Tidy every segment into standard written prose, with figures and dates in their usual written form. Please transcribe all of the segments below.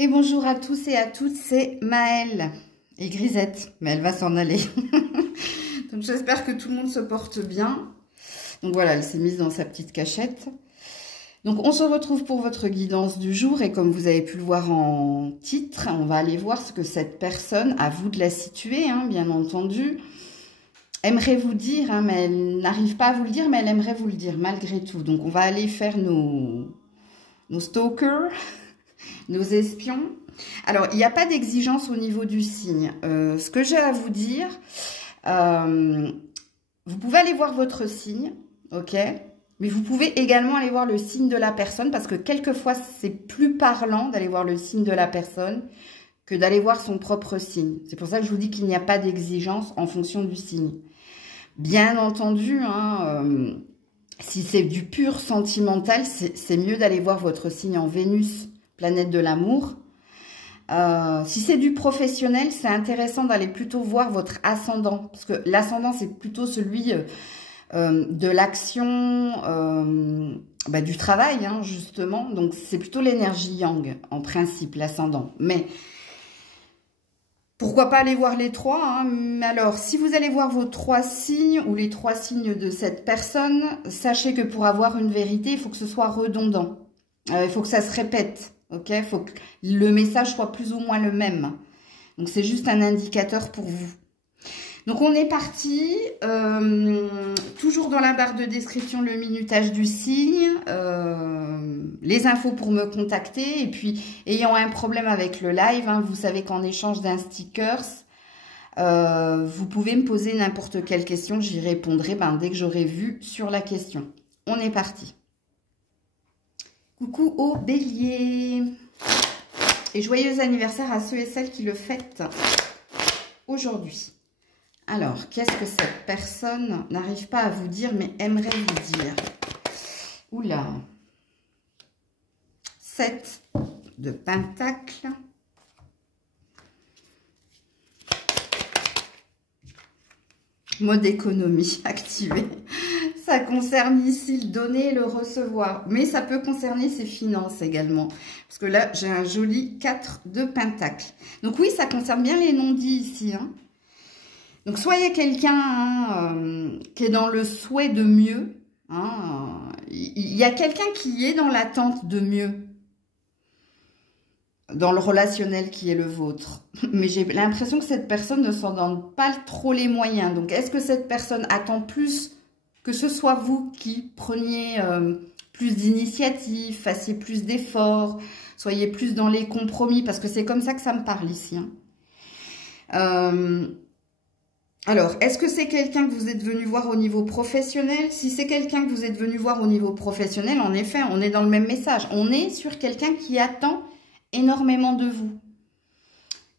Et bonjour à tous et à toutes, c'est Maëlle et Grisette, mais elle va s'en aller. Donc j'espère que tout le monde se porte bien. Donc voilà, elle s'est mise dans sa petite cachette. Donc on se retrouve pour votre guidance du jour et comme vous avez pu le voir en titre, on va aller voir ce que cette personne, à vous de la situer, bien entendu, aimerait vous dire, mais elle n'arrive pas à vous le dire, mais elle aimerait vous le dire malgré tout. Donc on va aller faire nos stalkers, nos espions. Alors, il n'y a pas d'exigence au niveau du signe. Ce que j'ai à vous dire, vous pouvez aller voir votre signe, ok? Mais vous pouvez également aller voir le signe de la personne parce que quelquefois, c'est plus parlant d'aller voir le signe de la personne que d'aller voir son propre signe. C'est pour ça que je vous dis qu'il n'y a pas d'exigence en fonction du signe. Bien entendu, si c'est du pur sentimental, c'est mieux d'aller voir votre signe en Vénus, planète de l'amour. Si c'est du professionnel, c'est intéressant d'aller plutôt voir votre ascendant. Parce que l'ascendant, c'est plutôt celui de l'action, du travail, justement. Donc, c'est plutôt l'énergie yang, en principe, l'ascendant. Mais, pourquoi pas aller voir les trois, Mais alors, si vous allez voir vos trois signes ou les trois signes de cette personne, sachez que pour avoir une vérité, il faut que ce soit redondant. Il faut que ça se répète. Ok, il faut que le message soit plus ou moins le même. Donc, c'est juste un indicateur pour vous. Donc, on est parti. Toujours dans la barre de description, le minutage du signe. Les infos pour me contacter. Et puis, ayant un problème avec le live, vous savez qu'en échange d'un sticker, vous pouvez me poser n'importe quelle question. J'y répondrai dès que j'aurai vu sur la question. On est parti. Coucou au bélier. Et joyeux anniversaire à ceux et celles qui le fêtent aujourd'hui. Alors, qu'est-ce que cette personne n'arrive pas à vous dire, mais aimerait vous dire? Oula. 7 de pentacles. Mode économie activé. Ça concerne ici le donner et le recevoir. Mais ça peut concerner ses finances également. Parce que là, j'ai un joli 4 de pentacles. Donc oui, ça concerne bien les non-dits ici. Donc soyez quelqu'un qui est dans le souhait de mieux. Il y a quelqu'un qui est dans l'attente de mieux. Dans le relationnel qui est le vôtre. Mais j'ai l'impression que cette personne ne s'en donne pas trop les moyens. Donc est-ce que cette personne attend plus que ce soit vous qui preniez plus d'initiative, fassiez plus d'efforts, soyez plus dans les compromis, parce que c'est comme ça que ça me parle ici. Alors, est-ce que c'est quelqu'un que vous êtes venu voir au niveau professionnel? Si c'est quelqu'un que vous êtes venu voir au niveau professionnel, en effet, on est dans le même message. On est sur quelqu'un qui attend énormément de vous.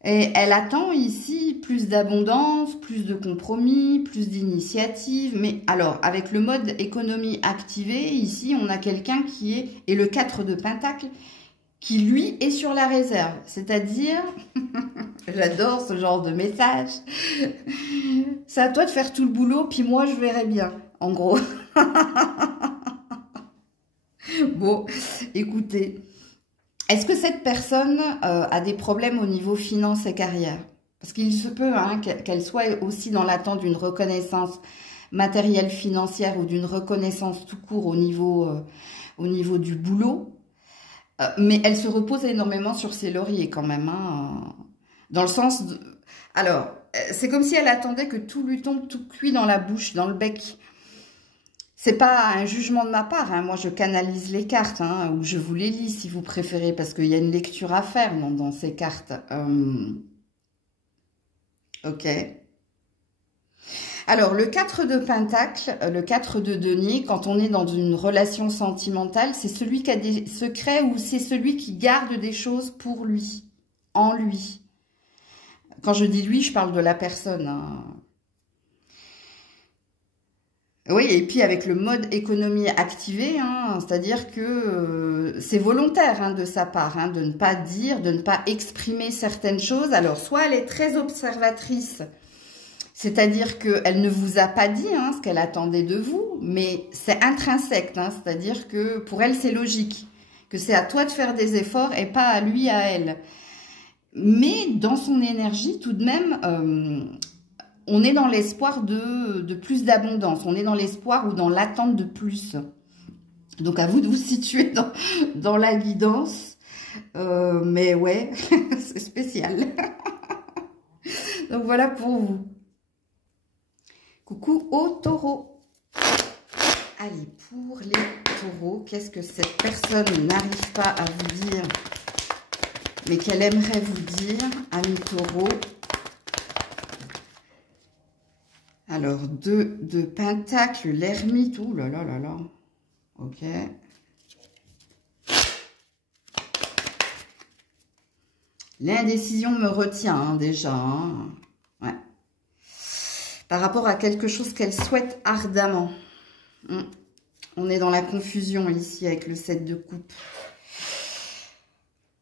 Et elle attend ici plus d'abondance, plus de compromis, plus d'initiative. Mais alors, avec le mode économie activé, ici, on a quelqu'un qui est, et le 4 de Pentacle, qui lui est sur la réserve. C'est-à-dire, j'adore ce genre de message, c'est à toi de faire tout le boulot, puis moi, je verrai bien, en gros. Bon, écoutez. Est-ce que cette personne a des problèmes au niveau finance et carrière? Parce qu'il se peut qu'elle soit aussi dans l'attente d'une reconnaissance matérielle financière ou d'une reconnaissance tout court au niveau du boulot. Mais elle se repose énormément sur ses lauriers quand même. Dans le sens... Alors, c'est comme si elle attendait que tout lui tombe tout cuit dans la bouche, dans le bec. C'est pas un jugement de ma part, moi je canalise les cartes, ou je vous les lis si vous préférez, parce qu'il y a une lecture à faire dans ces cartes. Ok. Alors, le 4 de Pentacle, le 4 de denier, quand on est dans une relation sentimentale, c'est celui qui a des secrets ou c'est celui qui garde des choses pour lui, en lui. Quand je dis lui, je parle de la personne, Oui, et puis avec le mode économie activé, c'est-à-dire que c'est volontaire de sa part, de ne pas dire, de ne pas exprimer certaines choses. Alors, soit elle est très observatrice, c'est-à-dire qu'elle ne vous a pas dit ce qu'elle attendait de vous, mais c'est intrinsèque, c'est-à-dire que pour elle, c'est logique que c'est à toi de faire des efforts et pas à lui, à elle. Mais dans son énergie, tout de même, on est dans l'espoir de plus d'abondance. On est dans l'espoir ou dans l'attente de plus. Donc, à vous de vous situer dans la guidance. Mais ouais, c'est spécial. Donc, voilà pour vous. Coucou aux taureaux. Allez, pour les taureaux, qu'est-ce que cette personne n'arrive pas à vous dire, mais qu'elle aimerait vous dire, amis taureaux? Alors, 2 de Pentacle, l'ermite, ouh là là là là. Ok. L'indécision me retient hein, déjà. Hein. Ouais. Par rapport à quelque chose qu'elle souhaite ardemment. On est dans la confusion ici avec le 7 de coupe.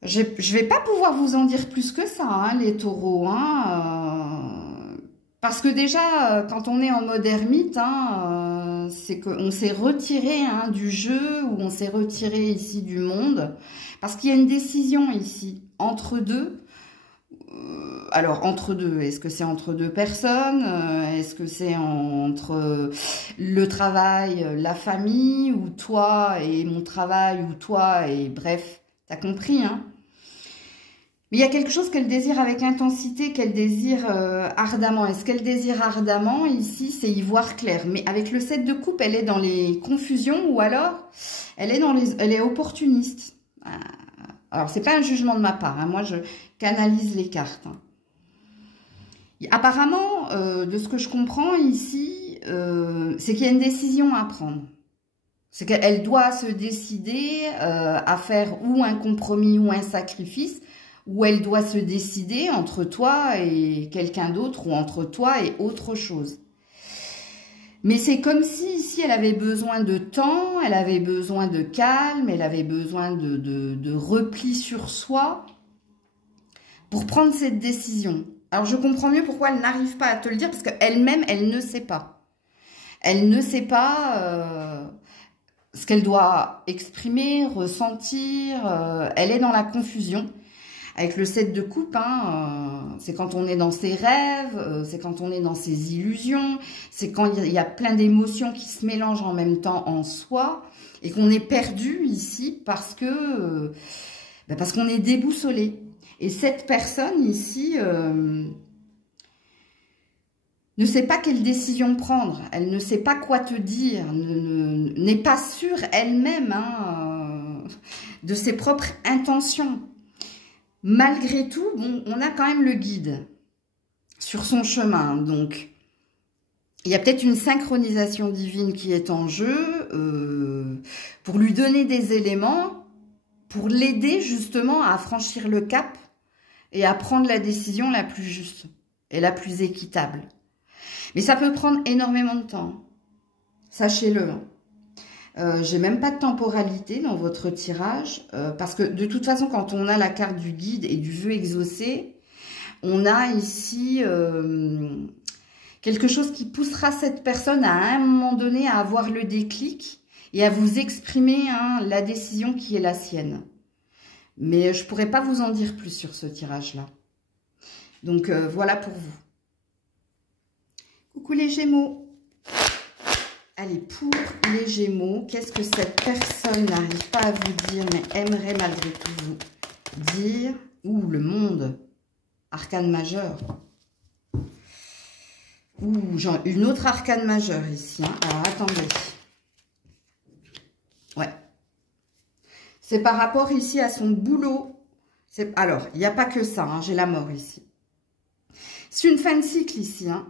Je ne vais pas pouvoir vous en dire plus que ça, hein, les taureaux. Hein, parce que déjà, quand on est en mode ermite, hein, c'est qu'on s'est retiré hein, du jeu ou on s'est retiré ici du monde. Parce qu'il y a une décision ici, entre deux. Alors, entre deux, est-ce que c'est entre deux personnes? Est-ce que c'est entre le travail, la famille, ou toi et mon travail, ou toi et... Bref, t'as compris, hein? Mais il y a quelque chose qu'elle désire avec intensité, qu'elle désire ardemment. Et ce qu'elle désire ardemment, ici, c'est y voir clair. Mais avec le 7 de coupe, elle est dans les confusions, ou alors, elle est opportuniste. Alors, c'est pas un jugement de ma part, hein. Moi, je canalise les cartes. Hein. Apparemment, de ce que je comprends ici, c'est qu'il y a une décision à prendre. C'est qu'elle doit se décider à faire ou un compromis ou un sacrifice, ou elle doit se décider entre toi et quelqu'un d'autre, ou entre toi et autre chose. Mais c'est comme si ici, elle avait besoin de temps, elle avait besoin de calme, elle avait besoin de repli sur soi pour prendre cette décision. Alors, je comprends mieux pourquoi elle n'arrive pas à te le dire, parce qu'elle-même, elle ne sait pas. Elle ne sait pas ce qu'elle doit exprimer, ressentir. Elle est dans la confusion. Avec le 7 de coupe, hein, c'est quand on est dans ses rêves, c'est quand on est dans ses illusions, c'est quand il y a plein d'émotions qui se mélangent en même temps en soi et qu'on est perdu ici parce que parce qu'on est déboussolé. Et cette personne ici ne sait pas quelle décision prendre, elle ne sait pas quoi te dire, n'est pas sûre elle-même hein, de ses propres intentions. Malgré tout, bon, on a quand même le guide sur son chemin. Donc, il y a peut-être une synchronisation divine qui est en jeu pour lui donner des éléments, pour l'aider justement à franchir le cap et à prendre la décision la plus juste et la plus équitable. Mais ça peut prendre énormément de temps. Sachez-le. J'ai même pas de temporalité dans votre tirage parce que de toute façon, quand on a la carte du guide et du vœu exaucé, on a ici quelque chose qui poussera cette personne à un moment donné à avoir le déclic et à vous exprimer hein, la décision qui est la sienne. Mais je pourrais pas vous en dire plus sur ce tirage-là. Donc voilà pour vous. Coucou les Gémeaux. Allez, pour les Gémeaux, qu'est-ce que cette personne n'arrive pas à vous dire, mais aimerait malgré tout vous dire? Ouh, le monde. Arcane majeur. Ouh, genre une autre arcane majeure ici. Hein. Alors, attendez. Ouais. C'est par rapport ici à son boulot. Alors, il n'y a pas que ça. Hein, j'ai la mort ici. C'est une fin de cycle ici, hein.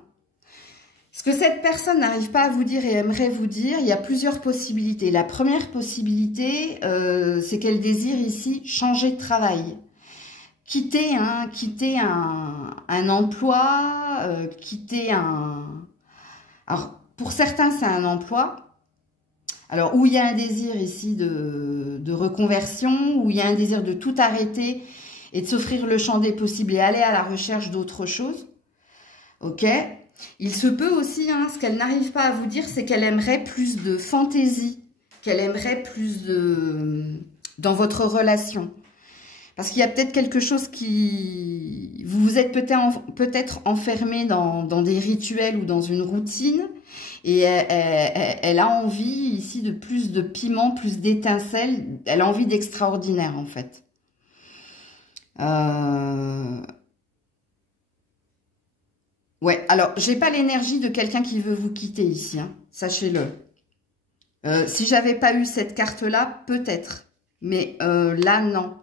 Ce que cette personne n'arrive pas à vous dire et aimerait vous dire, il y a plusieurs possibilités. La première possibilité, c'est qu'elle désire ici changer de travail. Quitter un emploi, quitter un... Alors, pour certains, c'est un emploi. Alors, où il y a un désir ici de reconversion, où il y a un désir de tout arrêter et de s'offrir le champ des possibles et aller à la recherche d'autre chose. Ok ? Il se peut aussi, hein, ce qu'elle n'arrive pas à vous dire, c'est qu'elle aimerait plus de fantaisie, qu'elle aimerait plus dans votre relation. Parce qu'il y a peut-être quelque chose qui... Vous vous êtes peut-être enfermé dans des rituels ou dans une routine. Et elle a envie ici de plus de piment, plus d'étincelles. Elle a envie d'extraordinaire en fait. Ouais, alors j'ai pas l'énergie de quelqu'un qui veut vous quitter ici, hein, sachez-le. Si j'avais pas eu cette carte-là, peut-être. Mais là, non.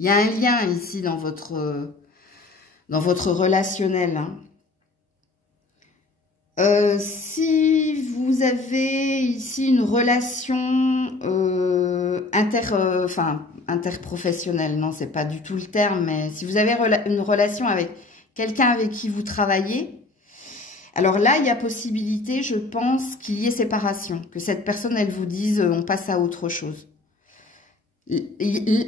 Il y a un lien ici dans votre relationnel. Hein. Si vous avez ici une relation interprofessionnelle, non, c'est pas du tout le terme, mais si vous avez une relation avec quelqu'un avec qui vous travaillez, alors là, il y a possibilité, je pense, qu'il y ait séparation, que cette personne, elle vous dise, on passe à autre chose.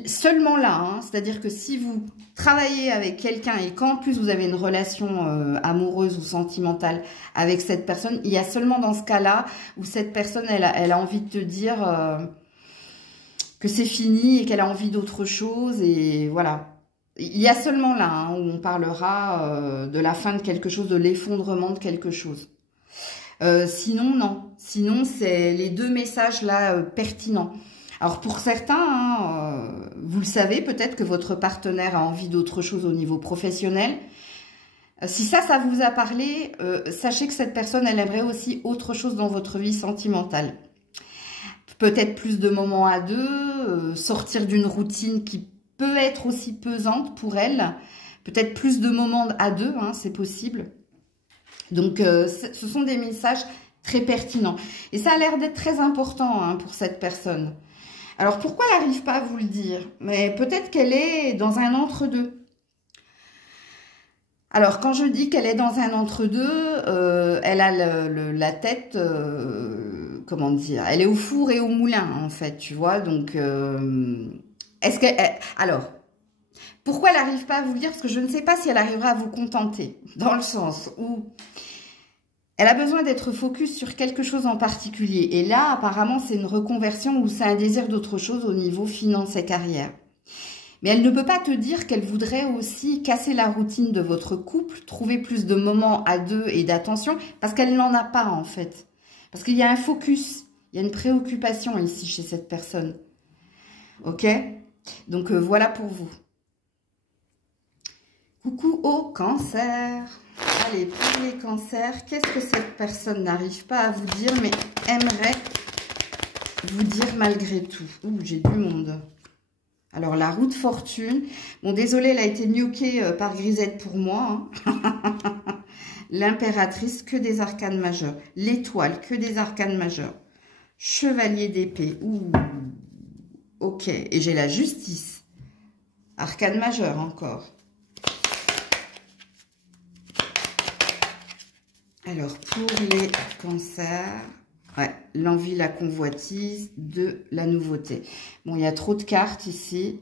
Seulement là, hein, c'est-à-dire que si vous travaillez avec quelqu'un et qu'en plus vous avez une relation amoureuse ou sentimentale avec cette personne, il y a seulement dans ce cas-là où cette personne, elle a envie de te dire que c'est fini et qu'elle a envie d'autre chose et voilà. Il y a seulement là hein, où on parlera de la fin de quelque chose, de l'effondrement de quelque chose. Sinon, non. Sinon, c'est les deux messages là pertinents. Alors pour certains, hein, vous le savez, peut-être que votre partenaire a envie d'autre chose au niveau professionnel. Si ça vous a parlé, sachez que cette personne, elle aimerait aussi autre chose dans votre vie sentimentale. Peut-être plus de moments à deux, sortir d'une routine qui peut être aussi pesante pour elle. Peut-être plus de moments à deux, hein, c'est possible. Donc ce sont des messages très pertinents. Et ça a l'air d'être très important hein, pour cette personne. Alors, pourquoi elle n'arrive pas à vous le dire? Mais peut-être qu'elle est dans un entre-deux. Alors, quand je dis qu'elle est dans un entre-deux, elle a la tête, comment dire, elle est au four et au moulin, en fait, tu vois. Donc, est-ce que... Alors, pourquoi elle n'arrive pas à vous le dire? Parce que je ne sais pas si elle arrivera à vous contenter, dans le sens où... Elle a besoin d'être focus sur quelque chose en particulier. Et là, apparemment, c'est une reconversion ou c'est un désir d'autre chose au niveau finance et carrière. Mais elle ne peut pas te dire qu'elle voudrait aussi casser la routine de votre couple, trouver plus de moments à deux et d'attention, parce qu'elle n'en a pas en fait. Parce qu'il y a un focus, il y a une préoccupation ici chez cette personne. Ok? Donc voilà pour vous. Coucou au cancer. Allez, pour les cancers, qu'est-ce que cette personne n'arrive pas à vous dire, mais aimerait vous dire malgré tout? Ouh, j'ai du monde. Alors, la roue de fortune. Bon, désolé, elle a été gnoquée par Grisette pour moi. Hein. L'impératrice, que des arcanes majeures. L'étoile, que des arcanes majeures. Chevalier d'épée. Ouh, ok. Et j'ai la justice. Arcane majeure encore. Alors, pour les cancers, ouais, l'envie, la convoitise, de la nouveauté. Bon, il y a trop de cartes ici.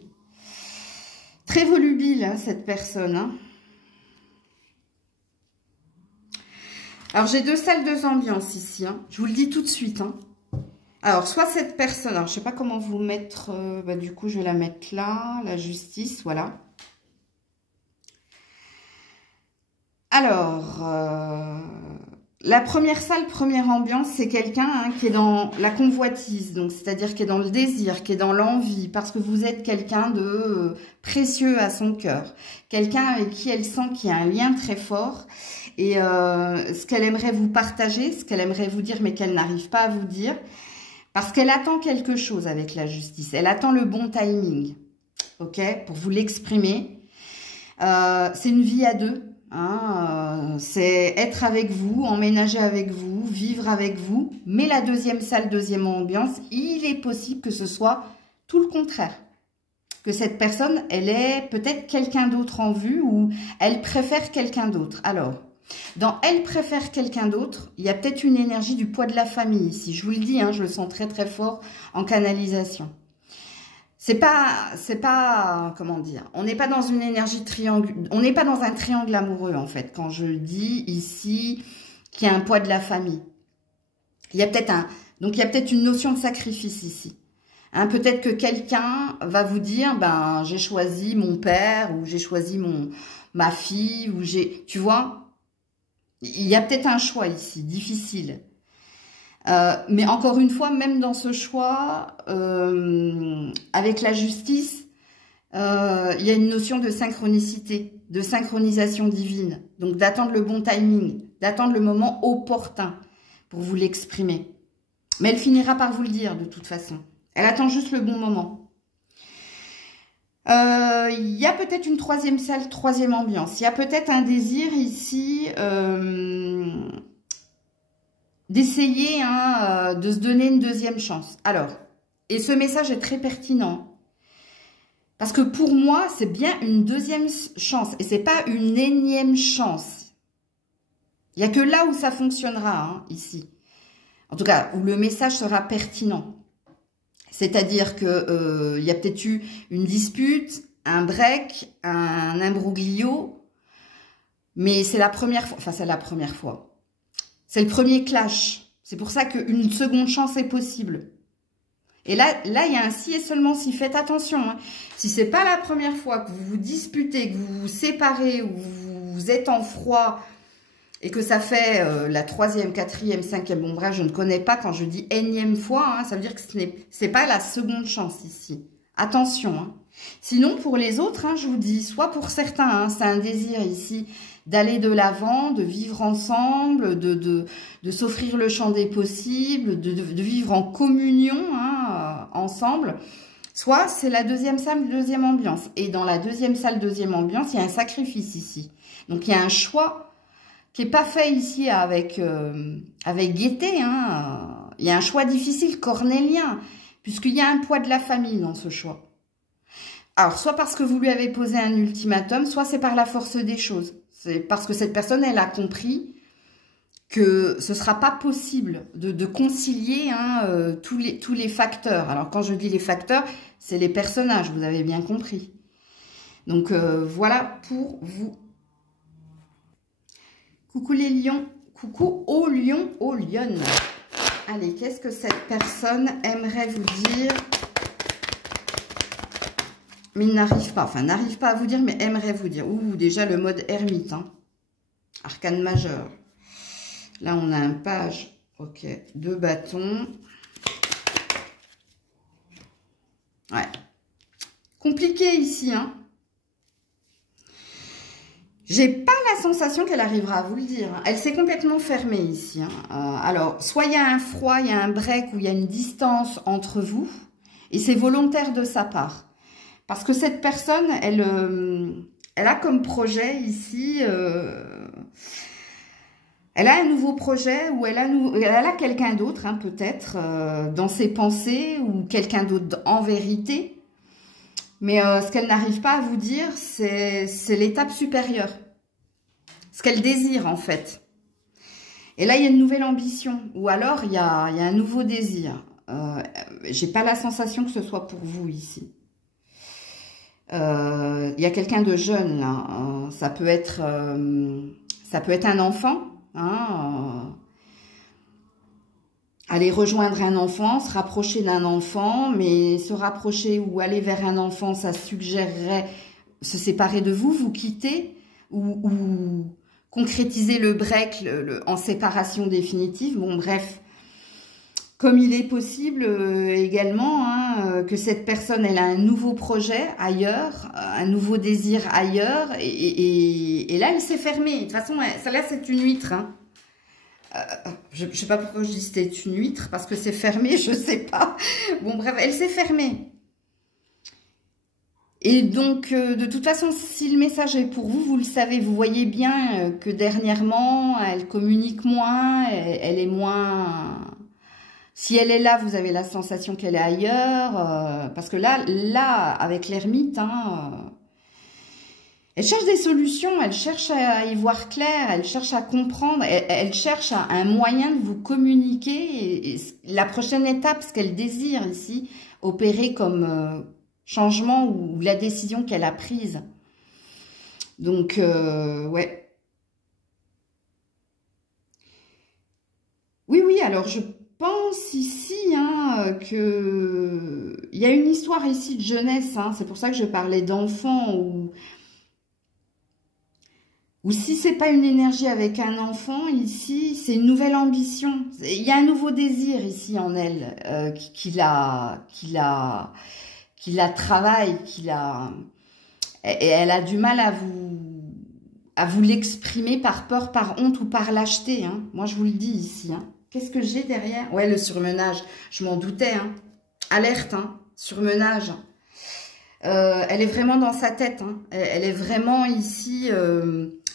Très volubile, hein, cette personne. Hein. Alors, j'ai deux salles, deux ambiances ici. Hein. Je vous le dis tout de suite. Hein. Alors, soit cette personne... Alors, je ne sais pas comment vous mettre... du coup, je vais la mettre là. La justice, voilà. Alors, la première salle, première ambiance, c'est quelqu'un hein, qui est dans la convoitise, donc c'est-à-dire qui est dans le désir, qui est dans l'envie, parce que vous êtes quelqu'un de précieux à son cœur, quelqu'un avec qui elle sent qu'il y a un lien très fort, et ce qu'elle aimerait vous partager, ce qu'elle aimerait vous dire, mais qu'elle n'arrive pas à vous dire, parce qu'elle attend quelque chose avec la justice, elle attend le bon timing, ok, pour vous l'exprimer. C'est une vie à deux. Hein, c'est être avec vous, emménager avec vous, vivre avec vous. Mais la deuxième salle, deuxième ambiance, il est possible que ce soit tout le contraire. Que cette personne, elle ait peut-être quelqu'un d'autre en vue ou elle préfère quelqu'un d'autre. Alors, dans elle préfère quelqu'un d'autre, il y a peut-être une énergie du poids de la famille ici. Je vous le dis, hein, je le sens très très fort en canalisation. C'est pas, comment dire, on n'est pas dans une énergie triangulaire, on n'est pas dans un triangle amoureux, en fait, quand je dis ici qu'il y a un poids de la famille. Il y a peut-être donc il y a peut-être une notion de sacrifice ici. Hein, peut-être que quelqu'un va vous dire, ben, j'ai choisi mon père, ou j'ai choisi ma fille, ou tu vois, il y a peut-être un choix ici, difficile. Mais encore une fois, même dans ce choix, avec la justice, il y a une notion de synchronicité, de synchronisation divine. Donc d'attendre le bon timing, d'attendre le moment opportun pour vous l'exprimer. Mais elle finira par vous le dire de toute façon. Elle attend juste le bon moment. Il y a peut-être une troisième salle, troisième ambiance. Il y a peut-être un désir ici d'essayer de se donner une deuxième chance. Alors, et ce message est très pertinent. Parce que pour moi, c'est bien une deuxième chance. Et c'est pas une énième chance. Il n'y a que là où ça fonctionnera, ici. En tout cas, où le message sera pertinent. C'est-à-dire que il y a peut-être eu une dispute, un break, un imbroglio. Mais c'est la première fois. Enfin, c'est la première fois. C'est le premier clash. C'est pour ça qu'une seconde chance est possible. Et là, il y a un si et seulement si. Faites attention. Hein. Si c'est pas la première fois que vous vous disputez, que vous vous séparez, ou vous êtes en froid, et que ça fait la troisième, quatrième, cinquième, bon bref, je ne connais pas quand je dis énième fois, hein, ça veut dire que c'est pas la seconde chance ici. Attention. Hein. Sinon, pour les autres, hein, je vous dis, soit pour certains, hein, c'est un désir ici d'aller de l'avant, de vivre ensemble, de s'offrir le champ des possibles, de vivre en communion hein, ensemble. Soit c'est la deuxième salle, deuxième ambiance. Et dans la deuxième salle, deuxième ambiance, il y a un sacrifice ici. Donc, il y a un choix qui n'est pas fait ici avec gaieté. Hein. Il y a un choix difficile, cornélien, puisqu'il y a un poids de la famille dans ce choix. Alors, soit parce que vous lui avez posé un ultimatum, soit c'est par la force des choses. C'est parce que cette personne, elle a compris que ce ne sera pas possible de concilier hein, tous les facteurs. Alors, quand je dis les facteurs, c'est les personnages, vous avez bien compris. Donc, voilà pour vous. Coucou les lions, coucou aux lions, aux lionnes. Allez, qu'est-ce que cette personne aimerait vous dire? Mais il n'arrive pas, enfin n'arrive pas à vous dire, mais aimerait vous dire. Ouh, déjà le mode ermite, hein. Arcane majeur. Là, on a un page, ok, 2 bâtons. Ouais. Compliqué ici, hein. J'ai pas la sensation qu'elle arrivera à vous le dire. Elle s'est complètement fermée ici. Hein. Alors, soit il y a un froid, il y a un break, ou il y a une distance entre vous, et c'est volontaire de sa part. Parce que cette personne, elle a comme projet ici, elle a un nouveau projet, ou elle a quelqu'un d'autre, hein, peut-être, dans ses pensées, ou quelqu'un d'autre en vérité. Mais ce qu'elle n'arrive pas à vous dire, c'est l'étape supérieure. Ce qu'elle désire, en fait. Et là, il y a une nouvelle ambition. Ou alors, il y a un nouveau désir. J'ai pas la sensation que ce soit pour vous, ici. Il y a quelqu'un de jeune, là. Ça peut être un enfant. Hein, aller rejoindre un enfant, se rapprocher d'un enfant, mais se rapprocher ou aller vers un enfant, ça suggérerait se séparer de vous, vous quitter, ou concrétiser le break en séparation définitive. Bon, bref, comme il est possible également hein, que cette personne, elle a un nouveau projet ailleurs, un nouveau désir ailleurs, et là, elle s'est fermée. De toute façon, celle-là, c'est une huître, hein. Je ne sais pas pourquoi je dis c'était une huître, parce que c'est fermé, je ne sais pas. Bon, bref, elle s'est fermée. Et donc, de toute façon, si le message est pour vous, vous le savez, vous voyez bien que dernièrement, elle communique moins, elle est moins... Si elle est là, vous avez la sensation qu'elle est ailleurs, parce que là avec l'ermite, hein, elle cherche des solutions, elle cherche à y voir clair, elle cherche à comprendre, elle cherche un moyen de vous communiquer. Et la prochaine étape, ce qu'elle désire ici, opérer comme changement ou la décision qu'elle a prise. Donc, ouais. Oui, alors pense ici que il y a une histoire ici de jeunesse. C'est pour ça que je parlais d'enfant ou si c'est pas une énergie avec un enfant, ici, c'est une nouvelle ambition. Il y a un nouveau désir ici en elle qui la travaille, et elle a du mal à vous l'exprimer par peur, par honte ou par lâcheté. Moi, je vous le dis ici. Qu'est-ce que j'ai derrière? Ouais, le surmenage. Je m'en doutais. Alerte, surmenage. Elle est vraiment dans sa tête. Elle est vraiment ici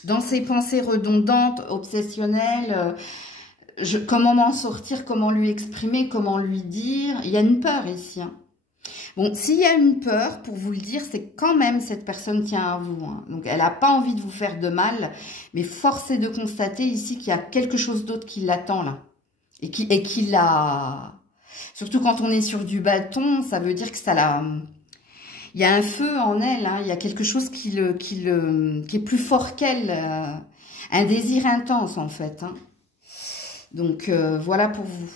dans ses pensées redondantes, obsessionnelles. Comment m'en sortir, comment lui exprimer, comment lui dire. Il y a une peur ici. Bon, s'il y a une peur, pour vous le dire, c'est quand même cette personne tient à vous. Donc, elle n'a pas envie de vous faire de mal, mais force est de constater ici qu'il y a quelque chose d'autre qui l'attend là. Et qui l'a... Surtout quand on est sur du bâton, ça veut dire que ça l'a... Il y a un feu en elle, il y a quelque chose qui est plus fort qu'elle, un désir intense en fait. Donc voilà pour vous.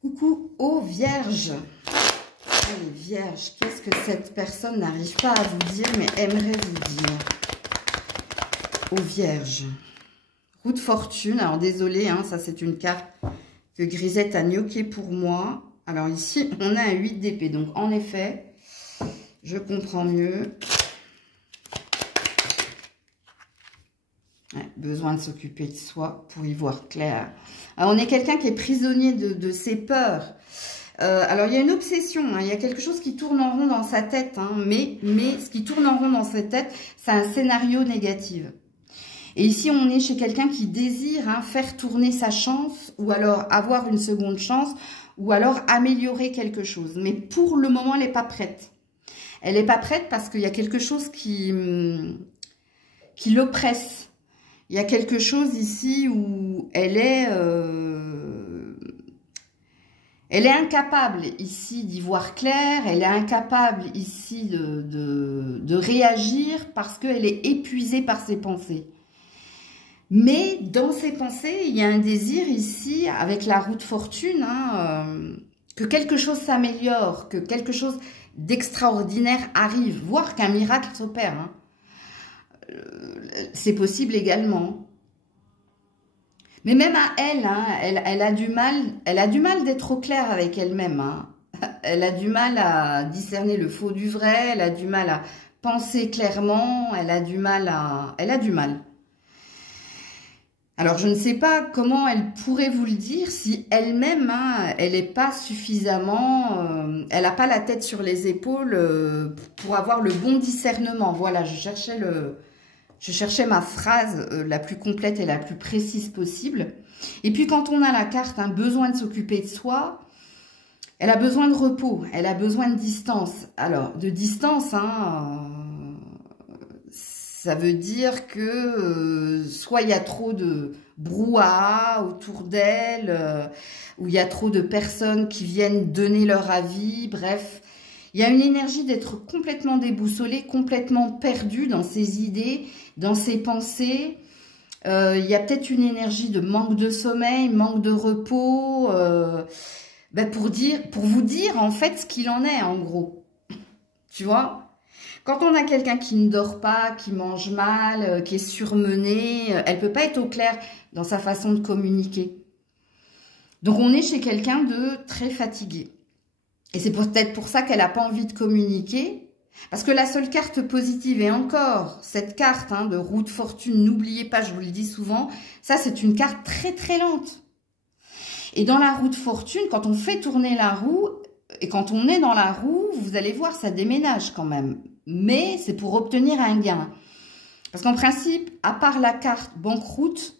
Coucou aux vierges. Allez, vierges, qu'est-ce que cette personne n'arrive pas à vous dire, mais aimerait vous dire? Aux vierges. Roue de fortune, alors désolé, ça c'est une carte que Grisette a gnoquée pour moi. Alors ici, on a un 8 d'épée. Donc, en effet, je comprends mieux. Ouais, besoin de s'occuper de soi pour y voir clair. Alors, on est quelqu'un qui est prisonnier de ses peurs. Alors, il y a une obsession. Il y a quelque chose qui tourne en rond dans sa tête. Mais ce qui tourne en rond dans sa tête, c'est un scénario négatif. Et ici, on est chez quelqu'un qui désire faire tourner sa chance ou alors avoir une seconde chance ou alors améliorer quelque chose. Mais pour le moment, elle n'est pas prête. Elle n'est pas prête parce qu'il y a quelque chose qui l'oppresse. Il y a quelque chose ici où elle est incapable ici d'y voir clair. Elle est incapable ici de réagir parce qu'elle est épuisée par ses pensées. Mais dans ses pensées, il y a un désir ici, avec la roue de fortune, que quelque chose s'améliore, que quelque chose d'extraordinaire arrive, voire qu'un miracle s'opère. C'est possible également. Mais même à elle, elle a du mal d'être au clair avec elle-même. Elle a du mal à discerner le faux du vrai, elle a du mal à penser clairement, elle a du mal. Alors, je ne sais pas comment elle pourrait vous le dire si elle-même, elle n'est pas suffisamment... elle n'a pas la tête sur les épaules pour avoir le bon discernement. Voilà, je cherchais ma phrase la plus complète et la plus précise possible. Et puis, quand on a la carte, besoin de s'occuper de soi, elle a besoin de repos, elle a besoin de distance. Alors, de distance, ça veut dire que soit il y a trop de brouhaha autour d'elle, ou il y a trop de personnes qui viennent donner leur avis, bref. Il y a une énergie d'être complètement déboussolée, complètement perdue dans ses idées, dans ses pensées. Il y a peut-être une énergie de manque de sommeil, manque de repos, pour vous dire en fait ce qu'il en est en gros. Tu vois ? Quand on a quelqu'un qui ne dort pas, qui mange mal, qui est surmené, elle ne peut pas être au clair dans sa façon de communiquer. Donc, on est chez quelqu'un de très fatigué. Et c'est peut-être pour ça qu'elle n'a pas envie de communiquer. Parce que la seule carte positive, et encore, cette carte de roue de fortune, n'oubliez pas, je vous le dis souvent, ça c'est une carte très très lente. Et dans la roue de fortune, quand on fait tourner la roue, et quand on est dans la roue, vous allez voir, ça déménage quand même. Mais c'est pour obtenir un gain. Parce qu'en principe, à part la carte banqueroute,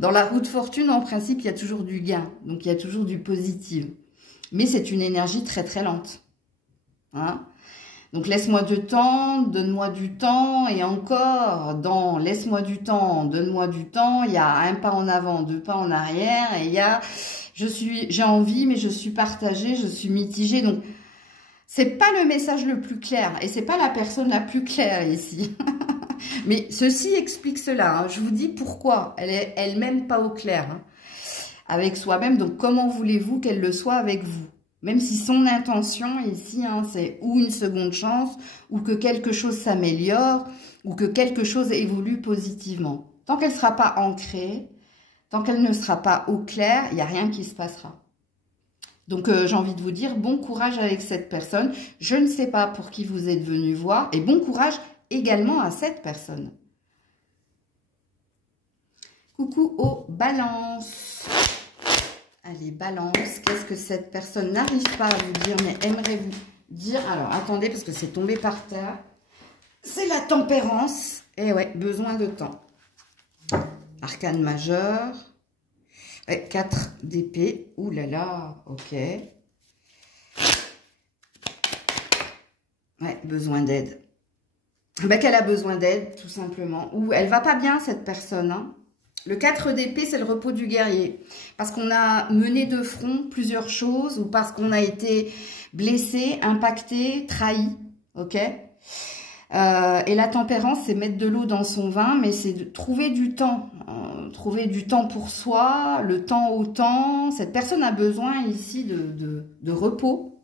dans la roue de fortune, en principe, il y a toujours du gain. Donc, il y a toujours du positif. Mais c'est une énergie très, très lente. Donc, laisse-moi du temps, donne-moi du temps. Et encore, dans laisse-moi du temps, donne-moi du temps, il y a un pas en avant, deux pas en arrière. Et il y a, j'ai envie, mais je suis partagée, je suis mitigée. Donc, c'est pas le message le plus clair. Et c'est pas la personne la plus claire ici. Mais ceci explique cela. Hein. Je vous dis pourquoi. Elle est elle-même pas au clair hein, avec soi-même. Donc, comment voulez-vous qu'elle le soit avec vous? Même si son intention ici, hein, c'est ou une seconde chance, ou que quelque chose s'améliore, ou que quelque chose évolue positivement. Tant qu'elle ne sera pas ancrée, tant qu'elle ne sera pas au clair, il n'y a rien qui se passera. Donc, j'ai envie de vous dire, bon courage avec cette personne. Je ne sais pas pour qui vous êtes venu voir. Et bon courage également à cette personne. Coucou aux balances. Allez, balance. Qu'est-ce que cette personne n'arrive pas à vous dire, mais aimerait vous dire? Alors, attendez, parce que c'est tombé par terre. C'est la tempérance. Et ouais, besoin de temps. Arcane majeur. Ouais, 4 d'épée. Ouh là là, ok. Ouais, besoin d'aide. Ben, qu'elle a besoin d'aide, tout simplement. Ou elle va pas bien, cette personne. Hein. Le 4 d'épée, c'est le repos du guerrier. Parce qu'on a mené de front plusieurs choses, ou parce qu'on a été blessé, impacté, trahi. Ok. Et la tempérance, c'est mettre de l'eau dans son vin, mais c'est de trouver du temps. Trouver du temps pour soi, le temps au temps. Cette personne a besoin ici de repos.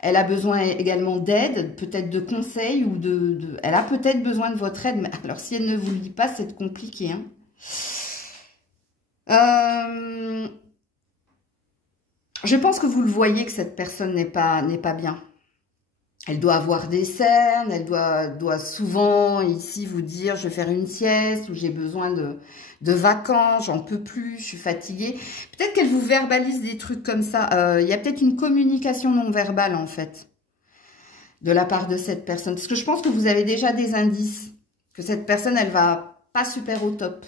Elle a besoin également d'aide, peut-être de conseils, ou elle a peut-être besoin de votre aide. Mais alors, si elle ne vous le dit pas, c'est compliqué. Hein. Je pense que vous le voyez que cette personne n'est pas bien. Elle doit avoir des cernes, elle doit souvent ici vous dire je vais faire une sieste ou j'ai besoin de vacances, j'en peux plus, je suis fatiguée. Peut-être qu'elle vous verbalise des trucs comme ça. Il y a peut-être une communication non verbale en fait de la part de cette personne. Parce que je pense que vous avez déjà des indices que cette personne elle va pas super au top.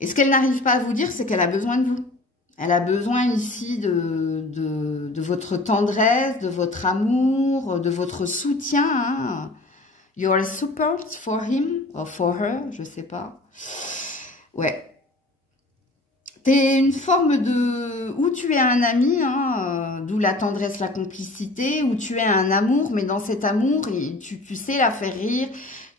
Et ce qu'elle n'arrive pas à vous dire c'est qu'elle a besoin de vous. Elle a besoin ici de votre tendresse, de votre amour, de votre soutien. Hein. You are support for him or for her, je sais pas. Ouais. T'es une forme de... Où tu es un ami, hein, d'où la tendresse, la complicité, où tu es un amour, mais dans cet amour, tu sais la faire rire,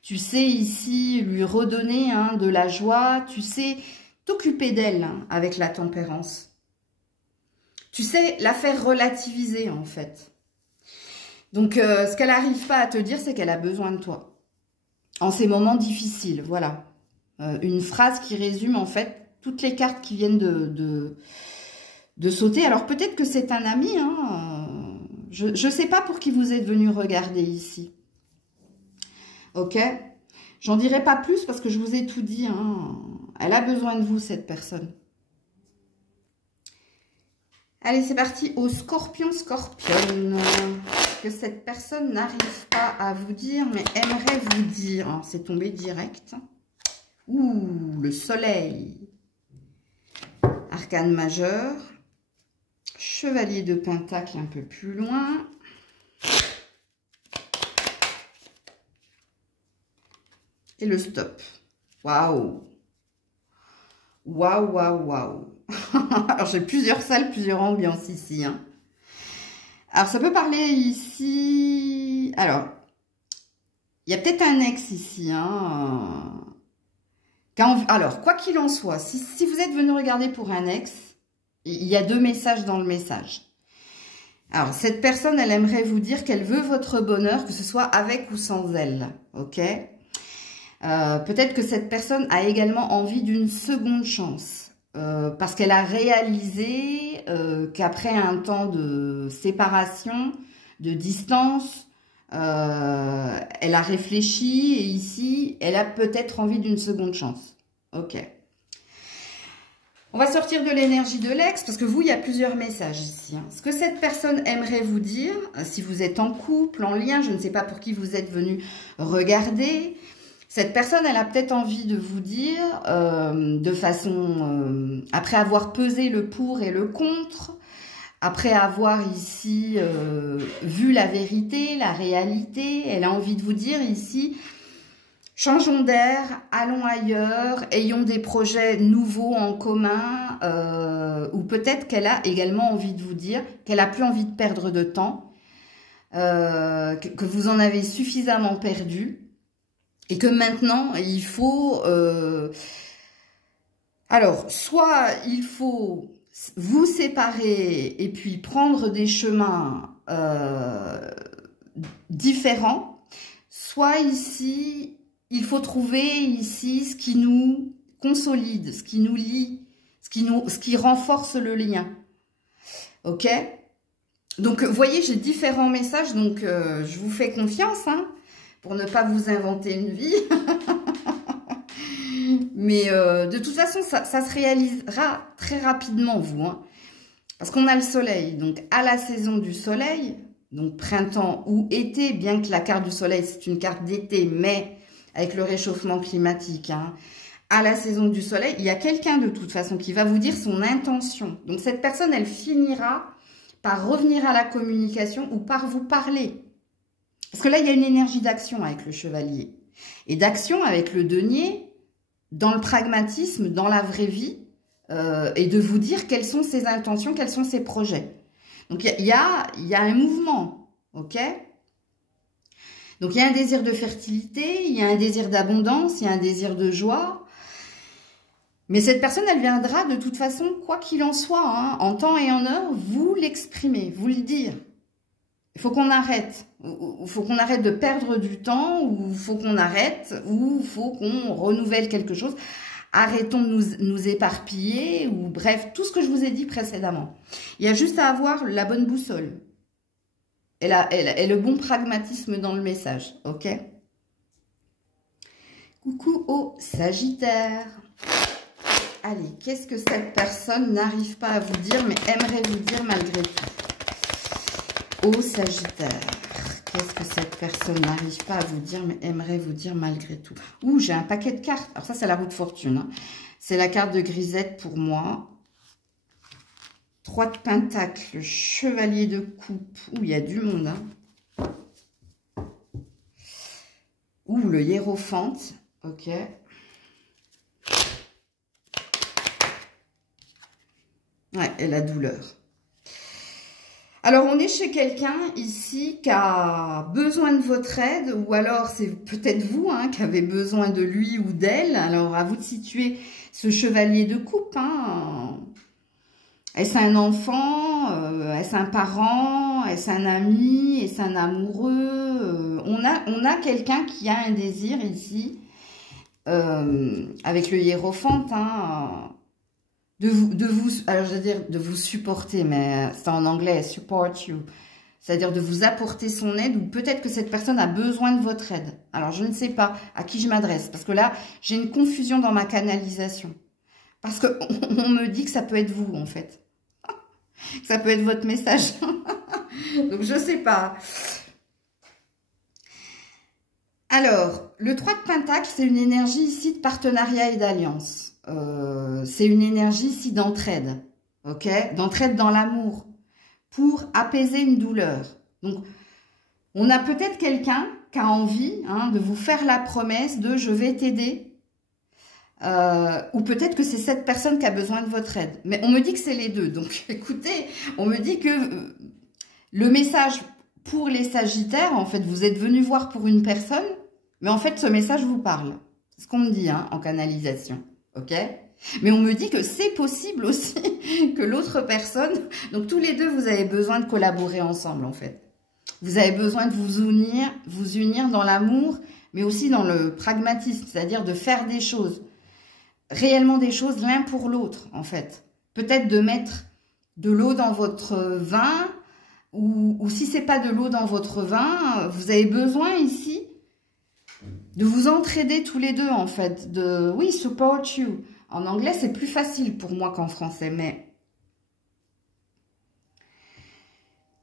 tu sais ici lui redonner hein, de la joie, tu sais t'occuper d'elle hein, avec la tempérance. Tu sais la faire relativiser en fait. Donc ce qu'elle n'arrive pas à te dire, c'est qu'elle a besoin de toi. En ces moments difficiles, voilà. Une phrase qui résume en fait toutes les cartes qui viennent de sauter. Alors peut-être que c'est un ami, hein. Je ne sais pas pour qui vous êtes venu regarder ici. Ok? J'en dirai pas plus parce que je vous ai tout dit. Hein. Elle a besoin de vous, cette personne. Allez, c'est parti au scorpion, scorpionne. Que cette personne n'arrive pas à vous dire, mais aimerait vous dire. C'est tombé direct. Ouh, le soleil. Arcane majeur. Chevalier de pentacle un peu plus loin. Et le stop. Waouh. Waouh, waouh, waouh. Alors, j'ai plusieurs salles, plusieurs ambiances ici. Hein. Alors, ça peut parler ici... Alors, il y a peut-être un ex ici. Hein. Alors, quoi qu'il en soit, si vous êtes venu regarder pour un ex, il y a 2 messages dans le message. Alors, cette personne, elle aimerait vous dire qu'elle veut votre bonheur, que ce soit avec ou sans elle. Ok ? Peut-être que cette personne a également envie d'une seconde chance. Parce qu'elle a réalisé qu'après un temps de séparation, de distance, elle a réfléchi et ici, elle a peut-être envie d'une seconde chance. Ok. On va sortir de l'énergie de l'ex parce que vous, il y a plusieurs messages ici. Hein. Ce que cette personne aimerait vous dire, si vous êtes en couple, en lien, je ne sais pas pour qui vous êtes venu regarder. Cette personne, elle a peut-être envie de vous dire, de façon, après avoir pesé le pour et le contre, après avoir ici vu la vérité, la réalité, elle a envie de vous dire ici, changeons d'air, allons ailleurs, ayons des projets nouveaux en commun, ou peut-être qu'elle a également envie de vous dire qu'elle n'a plus envie de perdre de temps, que vous en avez suffisamment perdu, Et que maintenant, il faut... alors, soit il faut vous séparer et puis prendre des chemins différents, soit ici, il faut trouver ici ce qui nous consolide, ce qui nous lie, ce qui renforce le lien. Ok? Donc, vous voyez, j'ai différents messages, donc je vous fais confiance, hein, pour ne pas vous inventer une vie. Mais de toute façon, ça se réalisera très rapidement, vous. Hein, parce qu'on a le soleil. Donc, à la saison du soleil, donc printemps ou été, bien que la carte du soleil, c'est une carte d'été, mais avec le réchauffement climatique, hein, à la saison du soleil, il y a quelqu'un de toute façon qui va vous dire son intention. Donc, cette personne, elle finira par revenir à la communication ou par vous parler. Parce que là, il y a une énergie d'action avec le chevalier. Et d'action avec le denier, dans le pragmatisme, dans la vraie vie, et de vous dire quelles sont ses intentions, quels sont ses projets. Donc, il y a un mouvement, ok? Donc, il y a un désir de fertilité, il y a un désir d'abondance, il y a un désir de joie. Mais cette personne, elle viendra de toute façon, quoi qu'il en soit, hein, en temps et en heure, vous l'exprimer, vous le dire. Il faut qu'on arrête. Il faut qu'on arrête de perdre du temps, ou il faut qu'on arrête, ou il faut qu'on renouvelle quelque chose. Arrêtons de nous éparpiller, ou bref, tout ce que je vous ai dit précédemment. Il y a juste à avoir la bonne boussole. Et le bon pragmatisme dans le message, ok? Coucou au Sagittaire. Allez, qu'est-ce que cette personne n'arrive pas à vous dire, mais aimerait vous dire malgré tout? Au Sagittaire, qu'est-ce que cette personne n'arrive pas à vous dire, mais aimerait vous dire malgré tout? Ouh, j'ai un paquet de cartes. Alors ça, c'est la roue de fortune. Hein. C'est la carte de grisette pour moi. 3 de pentacles, chevalier de coupe. Ouh, il y a du monde. Hein. Ouh, le hiérophante. Ok. Ouais, et la douleur. Alors, on est chez quelqu'un ici qui a besoin de votre aide, ou alors c'est peut-être vous hein, qui avez besoin de lui ou d'elle. Alors, à vous de situer ce chevalier de coupe. Hein. Est-ce un enfant? Est-ce un parent? Est-ce un ami? Est-ce un amoureux? On a quelqu'un qui a un désir ici, avec le hiérophante, hein, alors je veux dire de vous supporter, mais c'est en anglais, support you, c'est-à-dire de vous apporter son aide, ou peut-être que cette personne a besoin de votre aide. Alors je ne sais pas à qui je m'adresse, parce que là j'ai une confusion dans ma canalisation, parce que on me dit que ça peut être vous en fait, ça peut être votre message, donc je sais pas. Alors le 3 de Pentacle, c'est une énergie ici de partenariat et d'alliance. C'est une énergie ici d'entraide, ok? D'entraide dans l'amour, pour apaiser une douleur. Donc, on a peut-être quelqu'un qui a envie hein, de vous faire la promesse de « je vais t'aider ». Ou peut-être que c'est cette personne qui a besoin de votre aide. Mais on me dit que c'est les deux. Donc, écoutez, on me dit que le message pour les Sagittaires, en fait, vous êtes venu voir pour une personne, mais en fait, ce message vous parle. C'est ce qu'on me dit hein, en canalisation. Ok? Mais on me dit que c'est possible aussi que l'autre personne... Donc, tous les deux, vous avez besoin de collaborer ensemble, en fait. Vous avez besoin de vous unir dans l'amour, mais aussi dans le pragmatisme, c'est-à-dire de faire des choses, réellement des choses l'un pour l'autre, en fait. Peut-être de mettre de l'eau dans votre vin, ou si c'est pas de l'eau dans votre vin, vous avez besoin ici de vous entraider tous les deux, en fait. Oui, support you. En anglais, c'est plus facile pour moi qu'en français, mais...